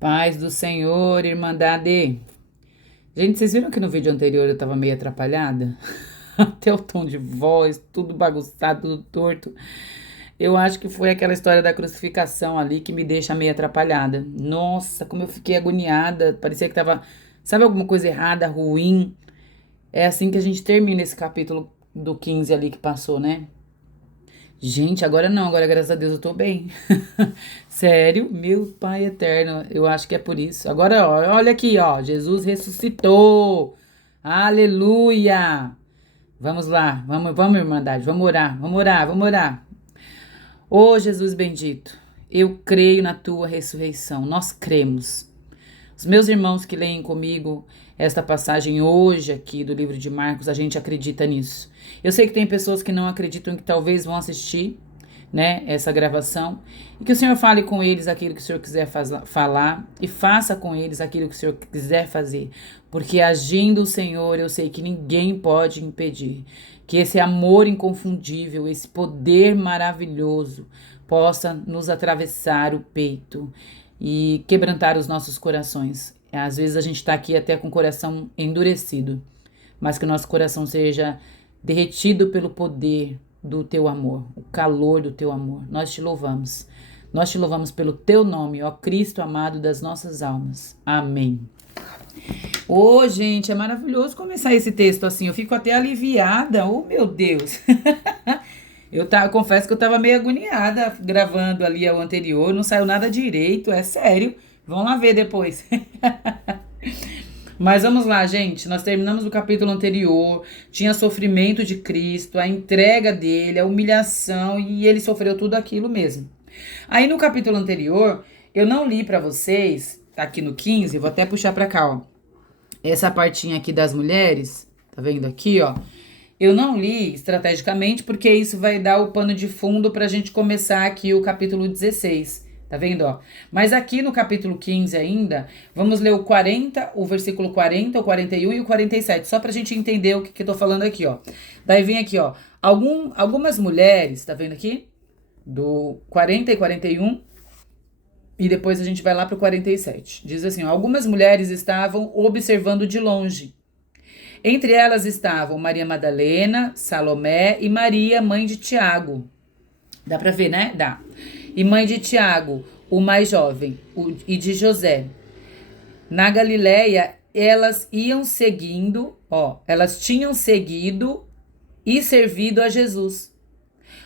Paz do Senhor, Irmandade. Gente, vocês viram que no vídeo anterior eu tava meio atrapalhada? Até o tom de voz, tudo bagunçado, tudo torto. Eu acho que foi aquela história da crucificação ali que me deixa meio atrapalhada. Nossa, como eu fiquei agoniada. Parecia que tava, sabe, alguma coisa errada, ruim. É assim que a gente termina esse capítulo do 15 ali que passou, né? Gente, agora não, agora graças a Deus eu tô bem. Sério, meu Pai eterno, eu acho que é por isso. Agora, ó, olha aqui, ó, Jesus ressuscitou. Aleluia! Vamos lá, vamos, irmandade, vamos orar, vamos orar, vamos orar. Ô Jesus bendito, eu creio na tua ressurreição, nós cremos. Os meus irmãos que leem comigo esta passagem hoje aqui do livro de Marcos, a gente acredita nisso. Eu sei que tem pessoas que não acreditam que talvez vão assistir, né, essa gravação, e que o Senhor fale com eles aquilo que o Senhor quiser falar e faça com eles aquilo que o Senhor quiser fazer, porque agindo o Senhor, eu sei que ninguém pode impedir. Que esse amor inconfundível, esse poder maravilhoso possa nos atravessar o peito e quebrantar os nossos corações. Às vezes a gente está aqui até com o coração endurecido, mas que o nosso coração seja derretido pelo poder do teu amor, o calor do teu amor. Nós te louvamos. Nós te louvamos pelo teu nome, ó Cristo amado das nossas almas. Amém. Ô, gente, é maravilhoso começar esse texto assim. Eu fico até aliviada. Oh, meu Deus. Confesso que eu tava meio agoniada gravando ali o anterior, não saiu nada direito, é sério. Vão lá ver depois. Mas vamos lá, gente. Nós terminamos o capítulo anterior. Tinha sofrimento de Cristo, a entrega dele, a humilhação, e ele sofreu tudo aquilo mesmo. Aí no capítulo anterior, eu não li pra vocês, tá aqui no 15, vou até puxar pra cá, ó. Essa partinha aqui das mulheres, tá vendo aqui, ó? Eu não li estrategicamente porque isso vai dar o pano de fundo pra gente começar aqui o capítulo 16. Tá vendo, ó? Mas aqui no capítulo 15 ainda, vamos ler o 40, o versículo 40, o 41 e o 47, só pra gente entender o que eu tô falando aqui, ó. Daí vem aqui, ó, algumas mulheres, tá vendo aqui? Do 40 e 41, e depois a gente vai lá pro 47. Diz assim, ó, algumas mulheres estavam observando de longe. Entre elas estavam Maria Madalena, Salomé e Maria, mãe de Tiago. Dá pra ver, né? Dá. E mãe de Tiago, o mais jovem, e de José. Na Galileia, elas iam seguindo, ó, elas tinham seguido e servido a Jesus.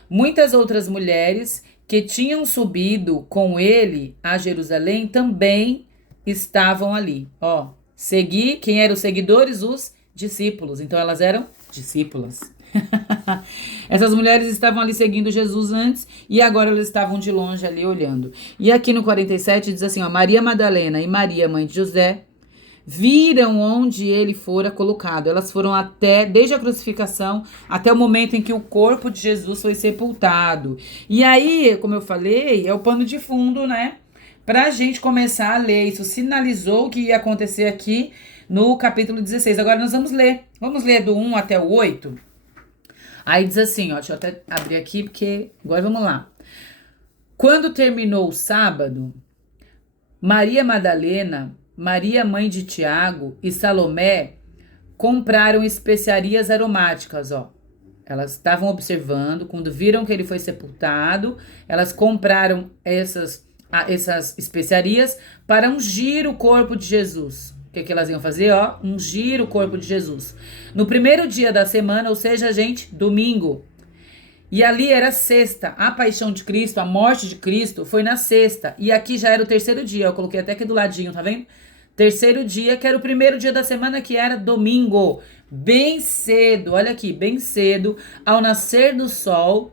Muitas outras mulheres que tinham subido com ele a Jerusalém também estavam ali, ó. Quem eram os seguidores? Os discípulos. Então elas eram discípulas. Essas mulheres estavam ali seguindo Jesus antes e agora elas estavam de longe ali olhando. E aqui no 47 diz assim, ó, Maria Madalena e Maria, mãe de José, viram onde ele fora colocado. Elas foram desde a crucificação até o momento em que o corpo de Jesus foi sepultado. E aí, como eu falei, é o pano de fundo, né? Pra gente começar a ler. Isso sinalizou o que ia acontecer aqui no capítulo 16. Agora nós vamos ler. Vamos ler do 1 até o 8. Aí diz assim, ó, deixa eu até abrir aqui, porque agora vamos lá. Quando terminou o sábado, Maria Madalena, Maria mãe de Tiago e Salomé compraram especiarias aromáticas, ó. Elas estavam observando, quando viram que ele foi sepultado, elas compraram essas especiarias para ungir o corpo de Jesus. O que elas iam fazer? Ó, ungir o corpo de Jesus. No primeiro dia da semana, ou seja, gente, domingo. E ali era sexta. A paixão de Cristo, a morte de Cristo, foi na sexta. E aqui já era o terceiro dia. Eu coloquei até aqui do ladinho, tá vendo? Terceiro dia, que era o primeiro dia da semana, que era domingo. Bem cedo, olha aqui, bem cedo, ao nascer do sol,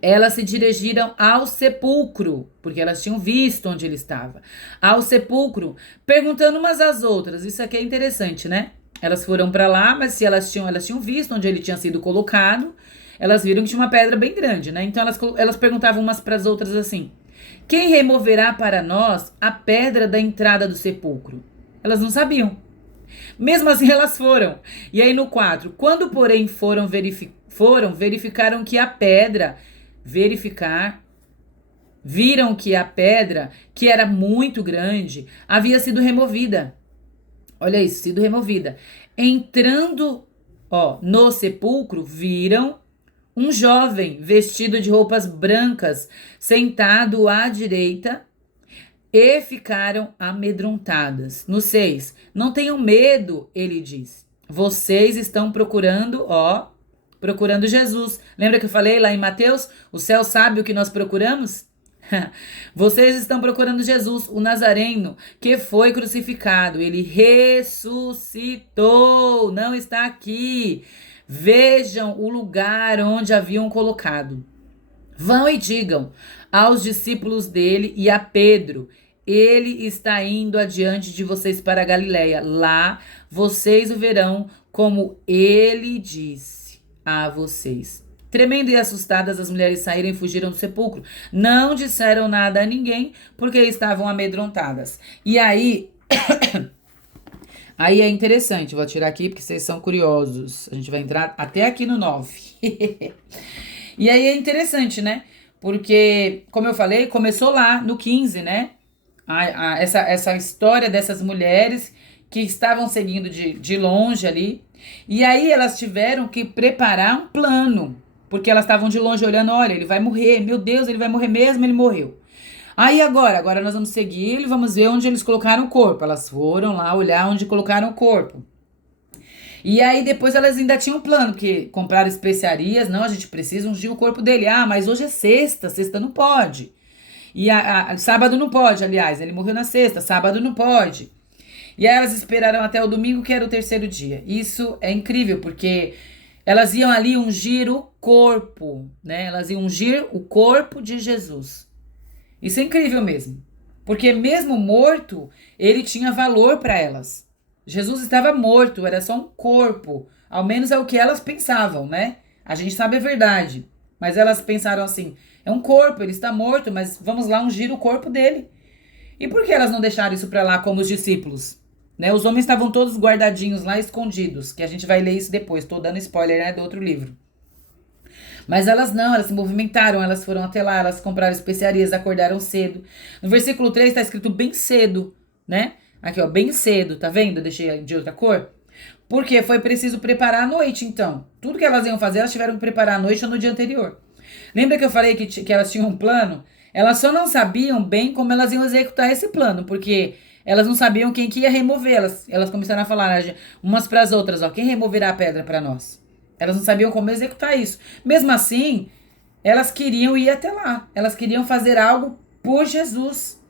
elas se dirigiram ao sepulcro, porque elas tinham visto onde ele estava. Ao sepulcro, perguntando umas às outras. Isso aqui é interessante, né? Elas foram para lá, mas se elas tinham visto onde ele tinha sido colocado, elas viram que tinha uma pedra bem grande, né? Então elas perguntavam umas para as outras assim: quem removerá para nós a pedra da entrada do sepulcro? Elas não sabiam. Mesmo assim, elas foram. E aí no 4, quando porém verificaram que a pedra viram que a pedra, que era muito grande, havia sido removida. Olha isso, sido removida. Entrando, no sepulcro, viram um jovem vestido de roupas brancas, sentado à direita, e ficaram amedrontadas. No 6, não tenham medo, ele diz. Vocês estão procurando Jesus. Lembra que eu falei lá em Mateus? O céu sabe o que nós procuramos? Vocês estão procurando Jesus, o Nazareno, que foi crucificado. Ele ressuscitou, não está aqui. Vejam o lugar onde haviam colocado. Vão e digam aos discípulos dele e a Pedro: ele está indo adiante de vocês para a Galileia. Lá vocês o verão, como ele disse a vocês. Tremendo e assustadas, as mulheres saíram e fugiram do sepulcro. Não disseram nada a ninguém, porque estavam amedrontadas. E aí, aí é interessante, vou tirar aqui porque vocês são curiosos. A gente vai entrar até aqui no 9. E aí é interessante, né? Porque, como eu falei, começou lá no 15, né? Essa história dessas mulheres que estavam seguindo de longe ali. E aí elas tiveram que preparar um plano. Porque elas estavam de longe olhando, olha, ele vai morrer, meu Deus, ele vai morrer mesmo, ele morreu. Aí agora nós vamos seguir ele, vamos ver onde eles colocaram o corpo. Elas foram lá olhar onde colocaram o corpo. E aí depois elas ainda tinham um plano, porque compraram especiarias, não, a gente precisa ungir o corpo dele. Ah, mas hoje é sexta não pode. E sábado não pode, aliás, ele morreu na sexta, sábado não pode. E aí elas esperaram até o domingo, que era o terceiro dia. Isso é incrível, porque elas iam ali ungir o corpo, né? Elas iam ungir o corpo de Jesus. Isso é incrível mesmo. Porque mesmo morto, ele tinha valor para elas. Jesus estava morto, era só um corpo. Ao menos é o que elas pensavam, né? A gente sabe a verdade. Mas elas pensaram assim, é um corpo, ele está morto, mas vamos lá ungir o corpo dele. E por que elas não deixaram isso para lá como os discípulos? Né? Os homens estavam todos guardadinhos lá, escondidos, que a gente vai ler isso depois, estou dando spoiler, né, do outro livro. Mas elas não, elas se movimentaram, elas foram até lá, elas compraram especiarias, acordaram cedo. No versículo 3 está escrito bem cedo, né? Aqui, ó, bem cedo, tá vendo? Eu deixei de outra cor. Porque foi preciso preparar a noite, então. Tudo que elas iam fazer, elas tiveram que preparar a noite ou no dia anterior. Lembra que eu falei que elas tinham um plano? Elas só não sabiam bem como elas iam executar esse plano, porque elas não sabiam quem que ia removê-las. Elas começaram a falar umas para as outras, ó, quem removerá a pedra para nós? Elas não sabiam como executar isso. Mesmo assim, elas queriam ir até lá. Elas queriam fazer algo por Jesus.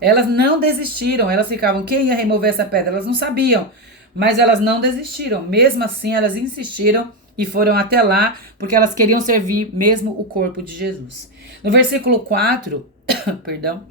Elas não desistiram. Elas ficavam, quem ia remover essa pedra? Elas não sabiam. Mas elas não desistiram. Mesmo assim, elas insistiram e foram até lá, porque elas queriam servir mesmo o corpo de Jesus. No versículo 4, perdão,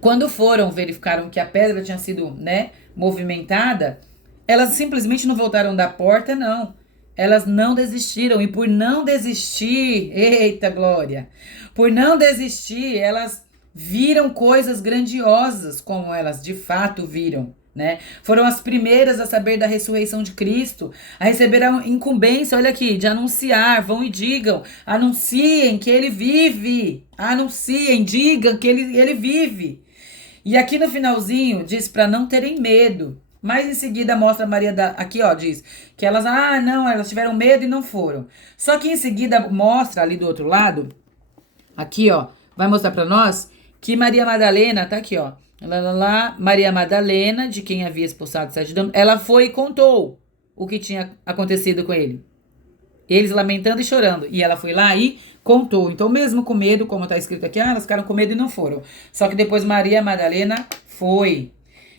quando verificaram que a pedra tinha sido, né, movimentada, elas simplesmente não voltaram da porta, não. Elas não desistiram, e por não desistir, eita glória, por não desistir, elas viram coisas grandiosas, como elas de fato viram, né? Foram as primeiras a saber da ressurreição de Cristo, a receber a incumbência, olha aqui, de anunciar, vão e digam, anunciem que ele vive, anunciem, digam que ele vive. E aqui no finalzinho diz para não terem medo. Mas em seguida mostra Maria aqui, ó, diz que elas, elas tiveram medo e não foram. Só que em seguida mostra ali do outro lado, aqui, ó, vai mostrar para nós que Maria Madalena, tá aqui, ó, Maria Madalena, de quem havia expulsado 7 demônios, ela foi e contou o que tinha acontecido com ele. Eles lamentando e chorando. E ela foi lá e contou. Então, mesmo com medo, como tá escrito aqui, elas ficaram com medo e não foram. Só que depois Maria Madalena foi.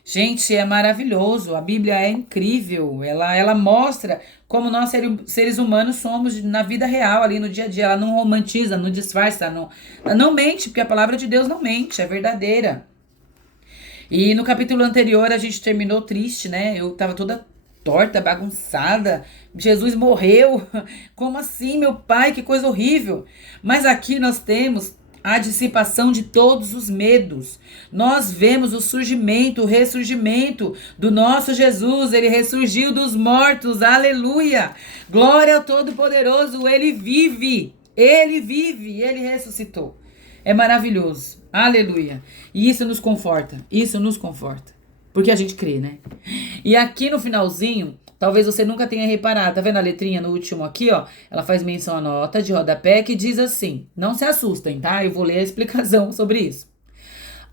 Gente, é maravilhoso, a Bíblia é incrível, ela mostra como nós seres humanos somos na vida real, ali no dia a dia, ela não romantiza, não disfarça, não mente, porque a palavra de Deus não mente, é verdadeira. E no capítulo anterior a gente terminou triste, né, eu tava toda torta, bagunçada, Jesus morreu, como assim, meu pai, que coisa horrível. Mas aqui nós temos a dissipação de todos os medos. Nós vemos o surgimento, o ressurgimento do nosso Jesus. Ele ressurgiu dos mortos. Aleluia! Glória ao Todo-Poderoso. Ele vive. Ele ressuscitou. É maravilhoso. Aleluia. E isso nos conforta. Isso nos conforta. Porque a gente crê, né? E aqui no finalzinho, talvez você nunca tenha reparado. Tá vendo a letrinha no último aqui, ó? Ela faz menção à nota de rodapé que diz assim. Não se assustem, tá? Eu vou ler a explicação sobre isso.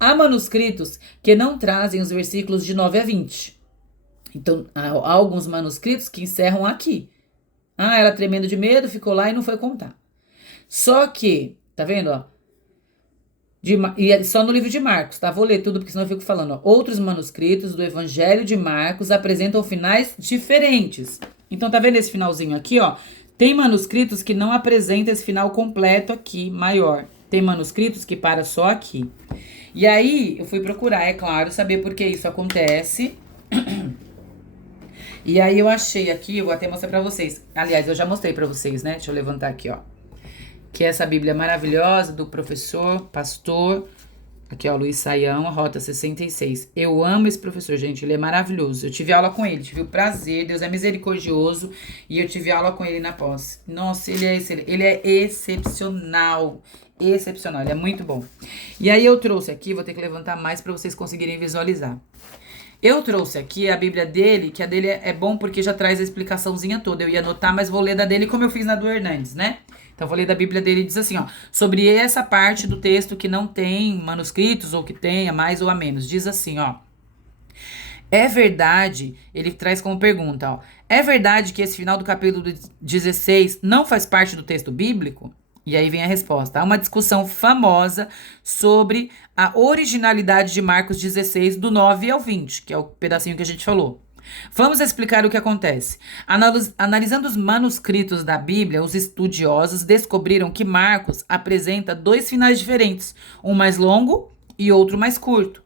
Há manuscritos que não trazem os versículos de 9 a 20. Então, há alguns manuscritos que encerram aqui. Ah, ela tremendo de medo, ficou lá e não foi contar. Só que, tá vendo, ó? E é só no livro de Marcos, tá? Vou ler tudo porque senão eu fico falando, ó. Outros manuscritos do Evangelho de Marcos apresentam finais diferentes. Então, tá vendo esse finalzinho aqui, ó? Tem manuscritos que não apresentam esse final completo aqui, maior. Tem manuscritos que para só aqui. E aí, eu fui procurar, é claro, saber por que isso acontece. E aí, eu achei aqui, eu vou até mostrar pra vocês. Aliás, eu já mostrei pra vocês, né? Deixa eu levantar aqui, ó. Que é essa Bíblia maravilhosa do professor, pastor, aqui ó, Luiz Saião, a Rota 66. Eu amo esse professor, gente, ele é maravilhoso. Eu tive aula com ele, tive o prazer, Deus é misericordioso, e eu tive aula com ele na pós. Nossa, ele é excepcional, excepcional, ele é muito bom. E aí eu trouxe aqui, vou ter que levantar mais para vocês conseguirem visualizar. Eu trouxe aqui a Bíblia dele, que a dele é bom porque já traz a explicaçãozinha toda. Eu ia anotar, mas vou ler da dele como eu fiz na do Hernandes, né? Então, vou ler da Bíblia dele e diz assim, ó. Sobre essa parte do texto que não tem manuscritos ou que tenha mais ou a menos. Diz assim, ó. É verdade, ele traz como pergunta, ó. É verdade que esse final do capítulo 16 não faz parte do texto bíblico? E aí vem a resposta. Há uma discussão famosa sobre a originalidade de Marcos 16, do 9 ao 20, que é o pedacinho que a gente falou. Vamos explicar o que acontece. Analisando os manuscritos da Bíblia, os estudiosos descobriram que Marcos apresenta dois finais diferentes, um mais longo e outro mais curto.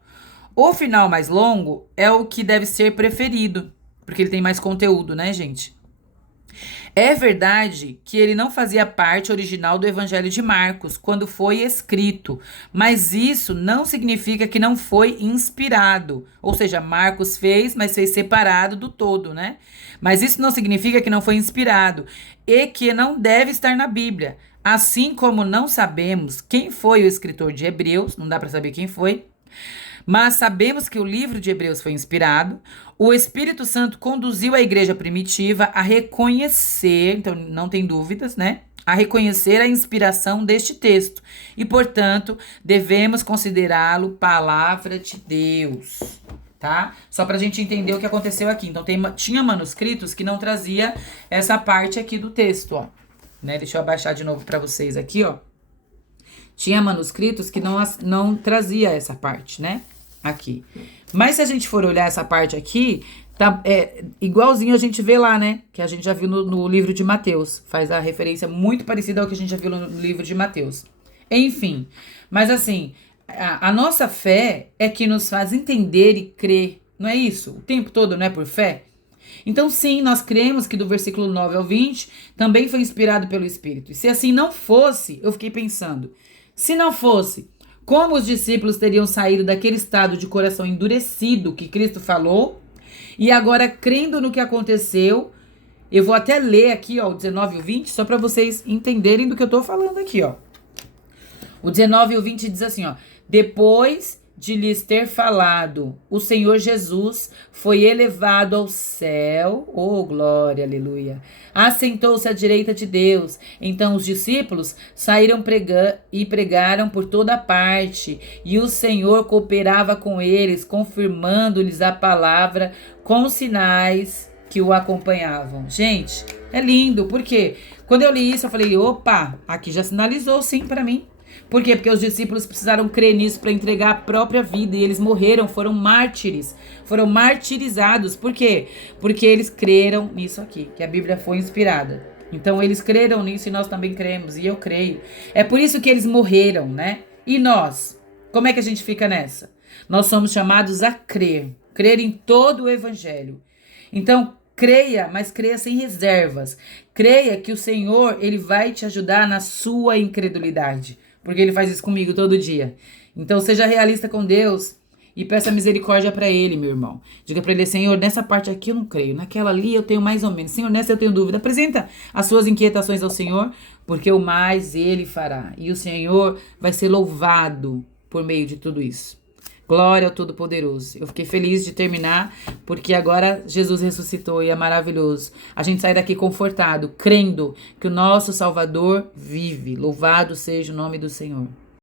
O final mais longo é o que deve ser preferido, porque ele tem mais conteúdo, né, gente? É verdade que ele não fazia parte original do Evangelho de Marcos quando foi escrito, mas isso não significa que não foi inspirado. Ou seja, Marcos fez, mas fez separado do todo, né? Mas isso não significa que não foi inspirado e que não deve estar na Bíblia. Assim como não sabemos quem foi o escritor de Hebreus, não dá para saber quem foi, mas sabemos que o livro de Hebreus foi inspirado. O Espírito Santo conduziu a igreja primitiva a reconhecer, então não tem dúvidas, né? A reconhecer a inspiração deste texto. E, portanto, devemos considerá-lo palavra de Deus, tá? Só pra gente entender o que aconteceu aqui. Então, tinha manuscritos que não trazia essa parte aqui do texto, ó. Né? Deixa eu abaixar de novo pra vocês aqui, ó. Tinha manuscritos que não trazia essa parte, né? Aqui. Mas se a gente for olhar essa parte aqui, tá igualzinho a gente vê lá, né? Que a gente já viu no livro de Mateus. Faz a referência muito parecida ao que a gente já viu no livro de Mateus. Enfim, mas assim, a nossa fé é que nos faz entender e crer. Não é isso? O tempo todo não é por fé? Então, sim, nós cremos que do versículo 9 ao 20 também foi inspirado pelo Espírito. E se assim não fosse, eu fiquei pensando, se não fosse, como os discípulos teriam saído daquele estado de coração endurecido que Cristo falou, e agora crendo no que aconteceu, eu vou até ler aqui, ó, o 19 e o 20, só para vocês entenderem do que eu tô falando aqui, ó. O 19 e o 20 diz assim, ó. Depois de lhes ter falado, o Senhor Jesus foi elevado ao céu, oh glória, aleluia, assentou-se à direita de Deus. Então os discípulos saíram e pregaram por toda parte, e o Senhor cooperava com eles, confirmando-lhes a palavra com sinais que o acompanhavam. Gente, é lindo, porque quando eu li isso, eu falei, opa, aqui já sinalizou sim para mim. Por quê? Porque os discípulos precisaram crer nisso para entregar a própria vida, e eles morreram, foram mártires, foram martirizados. Por quê? Porque eles creram nisso aqui, que a Bíblia foi inspirada. Então eles creram nisso e nós também cremos, e eu creio. É por isso que eles morreram, né? E nós? Como é que a gente fica nessa? Nós somos chamados a crer em todo o Evangelho. Então, creia, mas creia sem reservas. Creia que o Senhor, Ele vai te ajudar na sua incredulidade. Porque Ele faz isso comigo todo dia. Então, seja realista com Deus e peça misericórdia para Ele, meu irmão. Diga para Ele, Senhor, nessa parte aqui eu não creio. Naquela ali eu tenho mais ou menos. Senhor, nessa eu tenho dúvida. Apresenta as suas inquietações ao Senhor. porque o mais ele fará. E o Senhor vai ser louvado por meio de tudo isso. Glória ao Todo-Poderoso. Eu fiquei feliz de terminar, porque agora Jesus ressuscitou e é maravilhoso. A gente sai daqui confortado, crendo que o nosso Salvador vive. Louvado seja o nome do Senhor.